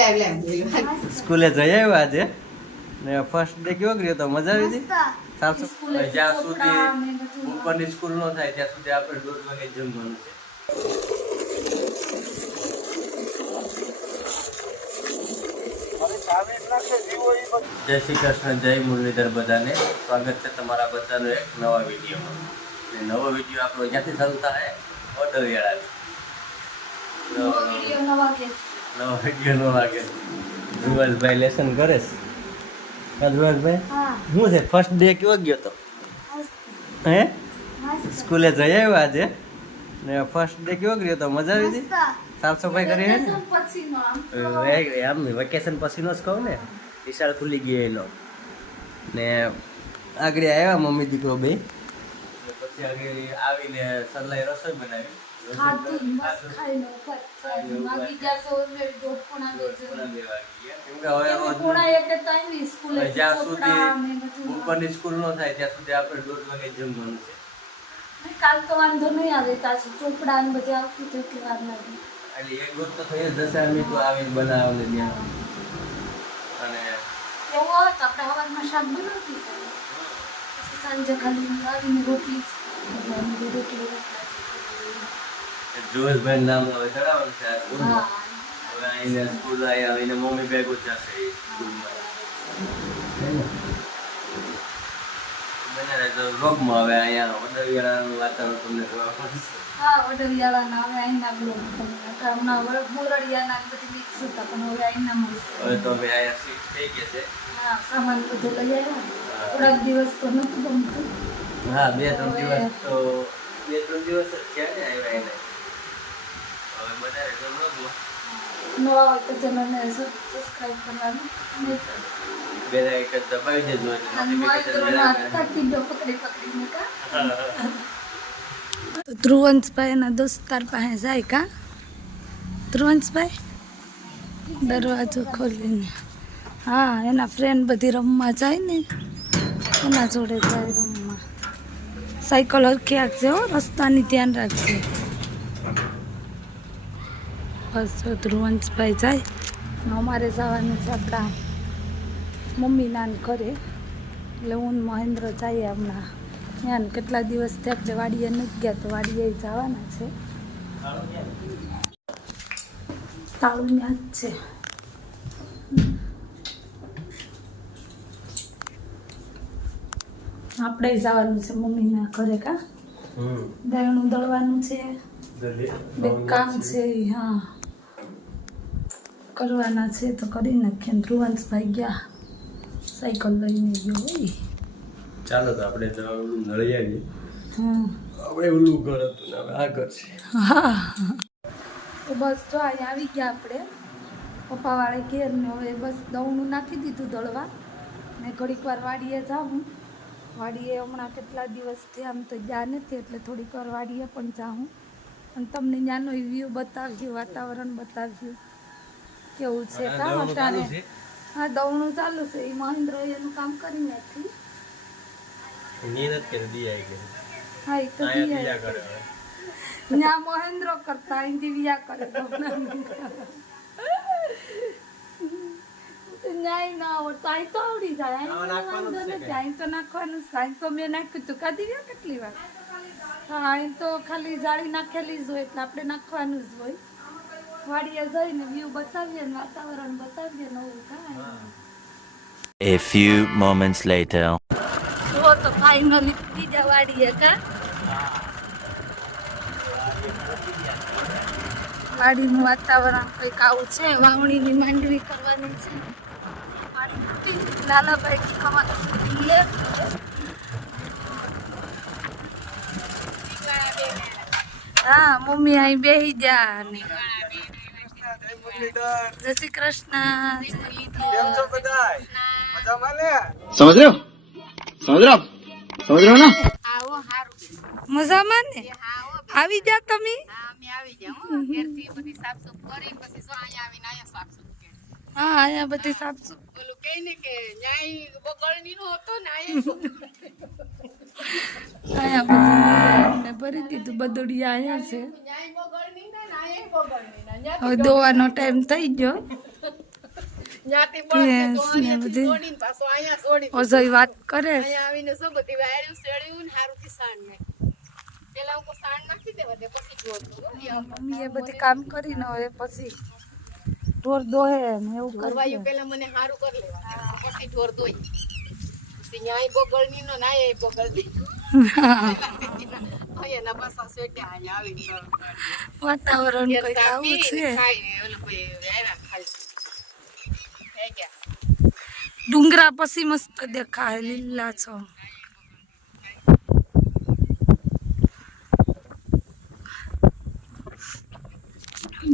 લાવ લાવ બોલ. સ્કૂલે જઈ આવ્યા આજે. ને ફર્સ્ટ ડે કેવો ગયો તો? મજા આવી હતી? સાફ સફાઈ જ્યાં સુધી ઉપરની સ્કૂલ નો થાય ત્યાં સુધી આપણે દોઢ વાગે જમવાનું છે. જય શ્રી કૃષ્ણ જય મુરલીધર બધાને. સ્વાગત છે તમારા બધાનો એક નવા વિડીયોમાં. નવો વીડિયો આપણો જ્યાંથી ચાલુ થાય ઓડરિયાળા ધ્રુવસભાઈ લેસન કરે છે? ધ્રુવસભાઈ શું છે? ફર્સ્ટ ડે કેવો ગયો તો? હે? સ્કૂલે જઈ આવ્યો આજે? ને ફર્સ્ટ ડે કેવો ગયો તો? મજા આવી હતી? સાફ સફાઈ કરી હે આમ વેકેશન પછીનો જ કહું ને. વિશાળ ખુલી ગઈ એનો. ને આગળ આવ્યા મમ્મી દીકરો બે. પછી આગળ આવીને સરલાઈ રસોઈ બનાવી. ખાધું ગયા. એકે સ્કૂલે જ્યાં ચોપડા ને સુધી ઉપરની સ્કૂલ નો થાય ત્યાં સુધી આપણે દોઢ વાગે જમવાનું છે. કાલ તો વાંધો નહીં આવે તાજું ચોપડા ને બધી આવતી તો એટલી વાર લાગે. એટલે એક રોજ તો થઈ જ જશે અમે તો આવીને બનાવને ત્યાં. અને એવું હોય તો આપણે સવારમાં શાક બનાવતી સાંજે ખાલી આવીને રોટલી રોટલી. જોવેશભાઈ નામ હવે ચડાવવાનું છે સ્કૂલમાં. હવે આઈને સ્કૂલ આયા આવીને મમ્મી ભેગું જ જશે સ્કૂલમાં. રોગમાં હવે અહીંયા વડોદરાનું વાતાવરણ તમને જોવા મળશે. હા વડોદરાના હવે અહીંના બ્લોગ તમને હમણાં મોરડિયાના બધી મિક્સ હતા પણ હવે અહીંના મળશે. હવે તો હવે અહીંયા શિફ્ટ થઈ ગયા છે. હા સામાન બધું લઈ આવ્યા. થોડાક દિવસ તો ગમતું. હા બે ત્રણ દિવસ તો બે ત્રણ દિવસ જ થયા ને આવ્યા એને હવે બધા રહેજો રોગમાં નવા ધ્રુવંશભાઈ એના દોસ્તાર પાસે જાય કા ધ્રુવંશભાઈ દરવાજો ખોલીને હા એના ફ્રેન્ડ બધી રમવા જાય ને એના જોડે જાય રમવા સાયકલ હરખી રાખજે હો રસ્તાની ધ્યાન રાખજે બસ ધ્રુવંશભાઈ જાય. અમારે જવાનું છે આપણા મમ્મીના ઘરે. એટલે હું મહેન્દ્ર જઈએ હમણાં. ત્યાં કેટલા દિવસ થયા જે વાડીએ નથી ગયા તો વાડીએ જવાના છે. તાળું ત્યાં જ છે. આપણે જવાનું છે મમ્મીના ઘરે કા? દયણું દળવાનું છે. બે કામ છે. હા. કરવાના છે તો કરી નાખીએ ધ્રુવંશ ભાઈ ગયા. સાયકલ લઈને ગયો હોય. ચાલો તો આપણે નળી આવીએ. હમ. આપણે ઓલું ઘર હતું હવે આ ઘર છે. હા તો બસ જો અહીંયા આવી ગયા આપણે. પપ્પાવાળે ઘેર ને હવે બસ દવણું નાખી દીધું દળવા. ને ઘડીક વાર વાડીએ જાઉં વાડીએ હમણાં કેટલા દિવસથી આમ તો ગયા નથી એટલે થોડીક વાર વાડીએ પણ જાઉં અને તમને ત્યાંનો વ્યૂ બતાવ્યું વાતાવરણ બતાવ્યું. કેવું છે. કામ છે. હા દવણું ચાલુ છે. એ મહેન્દ્ર એનું કામ કરી નાખ્યું. નીરજ કે દિયા કે હા એ તો દિયા કરે. હવે. મહેન્દ્ર કરતા અહીં દિવ્યા કરે. ન્યાય ના આવડતો અહીં તો આવડી જાય. અહીં તો નાખવાનું છે. અહીં તો મેં નાખ્યું તું. કા દિવ્યા કેટલી વાર? હા અહીં તો ખાલી જાળી નાખેલી જ હોય એટલે આપણે નાખવાનું જ હોય. વાડીએ જઈને વ્યૂ બતાવીએ ને વાતાવરણ બતાવીએ નવું કાંઈ A few moments later. જુઓ તો ફાઇનલી બીજા વાડીએ કા? વાડીનું વાતાવરણ કંઈક આવું છે વાવણીની માંડવી કરવાની છે. પાણી લાલાભાઈ સુધીએ હા મમ્મી અહીં બેસી જા જય મજામાં ને? આવો હારું. મજામાં આવી જા તમે? આવી જાઉં ઘેરથી બધી સાફ સફ કરી પછી જો અહીંયા આવીને અહીંયા સાફ સફ બદોડિયા અહીંયા બધી હવે દોવાનો ટાઈમ થઈ ગયો જ્ઞાતિ બગડની નો હતો ને અહીંયા બધું ને ભરી દીધું બધુડિયા અહીંયા છોડી અજય વાત કરે. આવીને બધી વાયરું શેળ્યું ને હારુંથી સાંડ નાખ્યું. પેલા હું કહું સાંડ નાખી દેવા દે પછી જોતું. મમ્મી એ બધી કામ કરીને હવે પછી ઢોર દોહે ને એવું કરવાયું પેલા મને હારું કર લેવા પછી ઢોર દોઈ પછી ન્યાય બગડની નો નાય બગલની અહીંયાના પાછા શેટ્યા અહીંયા આવી વાતાવરણ કંઈક આવું છે. ડુંગરા પછી મસ્ત દેખાય લીલા છો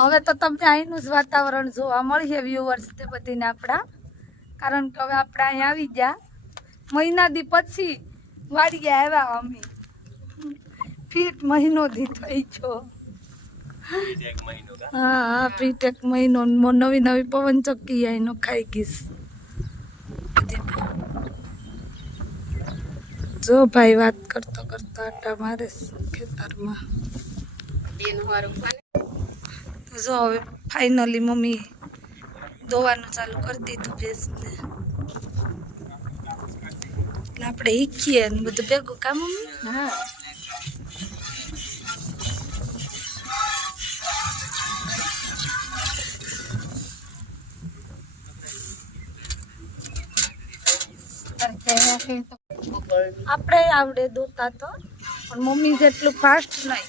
હવે તો તમને અહીંનું જ વાતાવરણ જોવા મળશે વ્યુઅર્સ તે બધીને આપણા. કારણ કે હવે આપણે અહીં આવી ગયા. મહિના દી પછી વાડીએ આવ્યા અમે. ફીટ મહિનો દી થઈ છો એક મહિનો કા? હા હા ફીટ એક મહિનો. નવી નવી પવન ચક્કી અહીંનો ખાઈ ગઈશ. જો ભાઈ વાત કરતો કરતો આટા મારે ખેતરમાં. જો હવે ફાઇનલી મમ્મી દોવાનું ચાલુ કરી દીધું ભેંસને એટલે આપણે શીખીએ ને બધું ભેગું કામ મમ્મી? હા. આપણે આવડે દોતા તો પણ મમ્મી જેટલું ફાસ્ટ નહીં.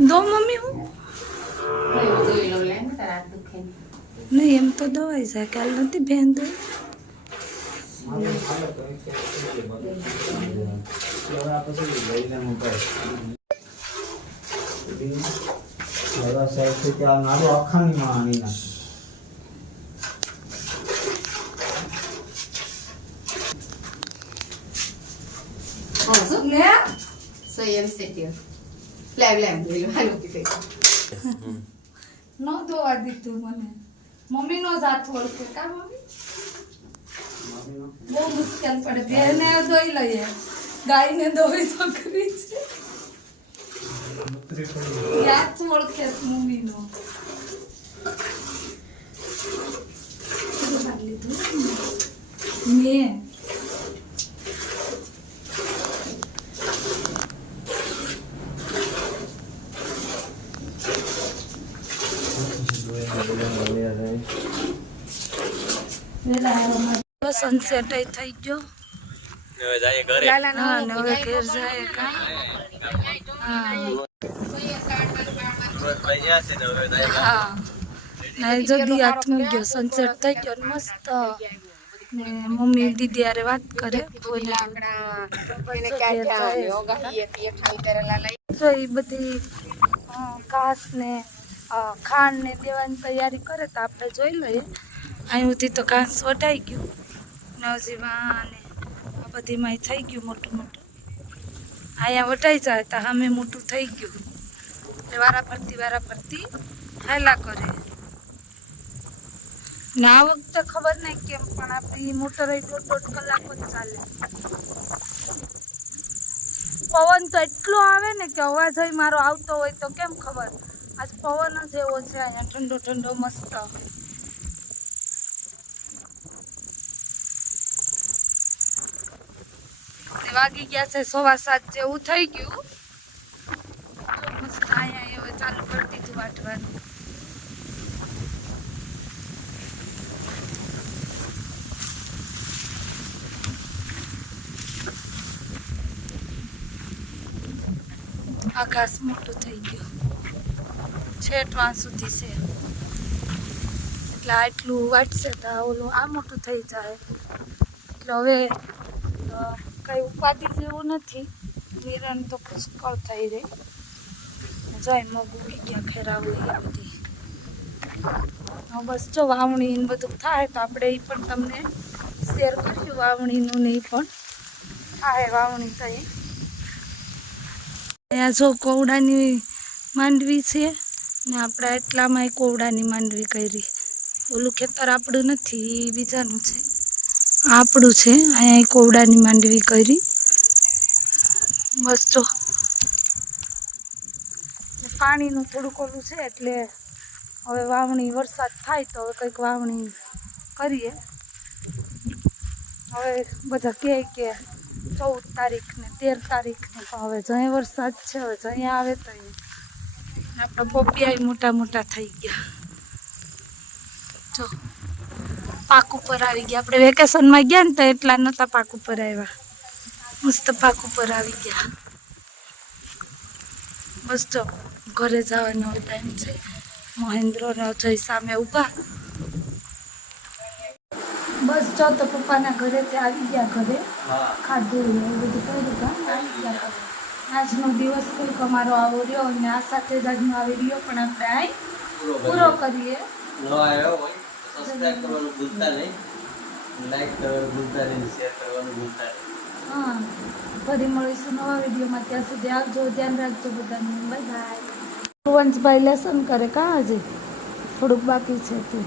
દો મમ્મી હું. નહીં એમ તો દવાઈ જાય કાલ નથી બેન દોઈ સહી So, એમ સેટ્યો. લાવ, લાવ, જોઈ લો. હાલો, કીધું. ન દોવા દીધું મને. મમ્મી નો જાત ઓળખે. કા મમ્મી? બહુ મુશ્કેલ પડે. બેને દોઈ લઈએ. ગાયને દોઈ છોકરી છે. યાદ ઓળખે મમ્મી નો મેં સનસેટ થઈ ગયો. હવે જાય ઘરે. હા ને હવે ઘેર જાય કા હા. ને જલ્દી હાથમાં ગયો. સનસેટ થઈ ગયો મસ્ત. ને મમ્મી દીદી હારે વાત કરે. તો એ બધી ઘાસ ને ખાંડ ને દેવાની તૈયારી કરે તો આપણે જોઈ લઈએ. અહીં સુધી તો ઘાસ વટાઈ ગયું. ને હજી આ બધીમાં થઈ ગયું મોટું મોટું. અહીંયા વટાઈ જાય તો અમે મોટું થઈ ગયું. એટલે વારા ફરતી વારા ફરતી હેલા કરે. ને આ વખતે ખબર નહીં કેમ, પણ આપણી મોટર એ દોઢ દોઢ કલાક જ ચાલે. પવન તો એટલો આવે ને કે અવાજ હોય મારો આવતો હોય તો કેમ ખબર? આજ પવન જ એવો છે, અહીંયા ઠંડો ઠંડો મસ્ત. વાગી ગયા છે સવા સાત જેવું થઈ ગયું. તો મસ્ત અહીંયા હવે ચાલુ કરી દીધું વાટવાનું. આ ઘાસ મોટું થઈ ગયું. છેટ વાં સુધી છે. એટલે આટલું વાટશે તો આ ઓલું આ મોટું થઈ જાય. એટલે હવે અ, કઈ ઉપાધિ જેવું નથી. નિરણ તો પુષ્કળ થઈ રહી. જાય મગ ઉગી ગયા ખેરાવું એ બધી. બસ જો વાવણી બધું થાય તો આપણે એ પણ તમને શેર કરીશું વાવણીનું ને એ પણ. થાય વાવણી થઈ અહીંયા જો કોવડાની માંડવી છે ને આપણે એટલામાં કોવડાની માંડવી કરી. ઓલું ખેતર આપણું નથી એ બીજાનું છે. આ આપણું છે. અહીંયા કોવડાની માંડવી કરી. બસ જો. પાણીનું થોડુંક ઓલું છે એટલે હવે વાવણી વરસાદ થાય તો હવે કંઈક વાવણી કરીએ. હવે બધા કહે કે ચૌદ તારીખ ને તેર તારીખ ને હવે જય વરસાદ છે, હવે જઈ આવે તો આપણા પોપિયા મોટા મોટા થઈ ગયા. જો. પાક ઉપર આવી ગયા. આપણે વેકેશનમાં ગયા ને તો એટલા નહોતા પાક ઉપર આવ્યા. મસ્ત પાક ઉપર આવી ગયા. બસ જો ઘરે જવાનો ટાઈમ છે. મહેન્દ્ર જઈ સામે ઊભા. બસ જો તો પપ્પાના ઘરે તે આવી ગયા ઘરે. ખાધું એવું બધું કર્યું કામ આવી ગયા આજનો દિવસ કંઈક અમારો આવો રહ્યો અને આ સાથે જ આજનો આવી રહ્યો પણ આપણે આ પૂરો કરીએ. ન આવ્યો હોય તો સબસ્ક્રાઈબ કરવાનું ભૂલતા નહીં. લાઈક કરવાનું ભૂલતા નહીં શેર કરવાનું ભૂલતા નહીં. હા. ફરી મળીશું નવા વિડીયોમાં. ત્યાં સુધી આવજો, ધ્યાન રાખજો બધાનું. બાય બાય વંશભાઈ લેસન કરે કાં હજી થોડુંક બાકી છે તે.